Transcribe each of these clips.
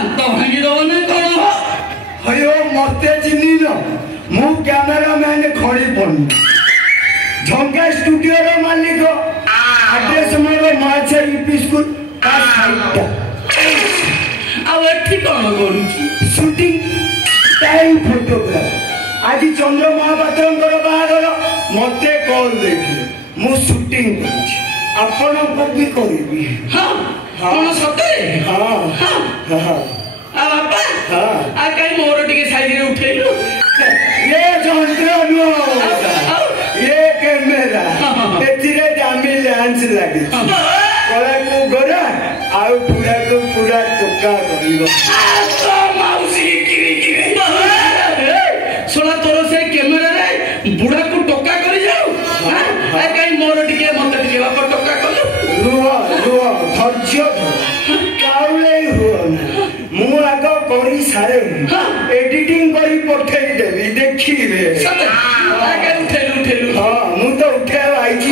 ଦାନ୍ତ ଭାଙ୍ଗିଦବ ନା କଣ? ହଇଓ ମତେ ଚିହ୍ନିନ ମୁଁ କ୍ୟାମେରାମ୍ୟାନ ଖଳି ପଡୁନି ଝଙ୍କା ଷ୍ଟୁଡିଓର ମାଲିକ ଆଡ୍ରେସ ମୋର ମାଛ ୟୁପି ସ୍କୁଲ ଆଉ ଏଠି କଣ କରୁଛୁ? ସୁଟିଂ ଟାଇମ୍ ଫଟୋଗ୍ରାଫ ଆଜି ଚନ୍ଦ୍ର ମହାପାତ୍ରଙ୍କର ବାହାଘର ମତେ କଲ୍ ଦେଇଥିଲେ ମୁଁ ସୁଟିଂ କରୁଛି ଆପଣଙ୍କୁ ବି କରିବି। ହଁ କଣ ସତରେ? ହଁ ହଁ ବାପା ଆଉ କାଇଁ ମୋର ଟିକେ ସାଇଜରେ ଉଠେଇଲୁ? ये যন্ত্র ये कैमेरा एथिरे दामी लेंस लागे कला को गोरा आउ पूरा को पूरा टोका करियो तो माउसी किरी किरी सोला तोर से कैमरा रे बुढ़ा को टोका करी जाऊ हां काई मोर टिके मते टिके बापा टोका कलु रुआ धैर्य काउले हुआ मु आग करी सारे एडिटिंग करी पठेई देबी देखिबे सत आगे उठेलु हां मु तो उठे आइछि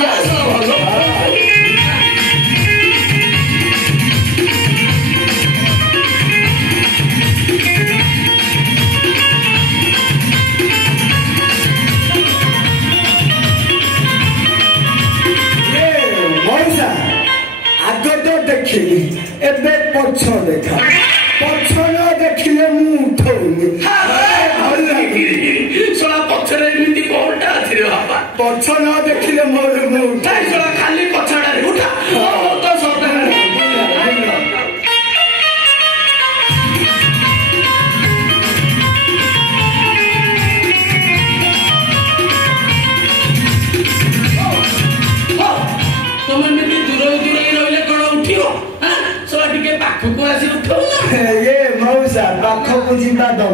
देखिली एबे पछ देखा पछ न देखिले मु उठौनी सोला पछरे एमिति कोलटा अछि रे बाबा पछ न देखिले मोर मु उठाई सोला खाली पछडा रे उठा ओ तो सटे ये मौसा पाखो को जिंदा दो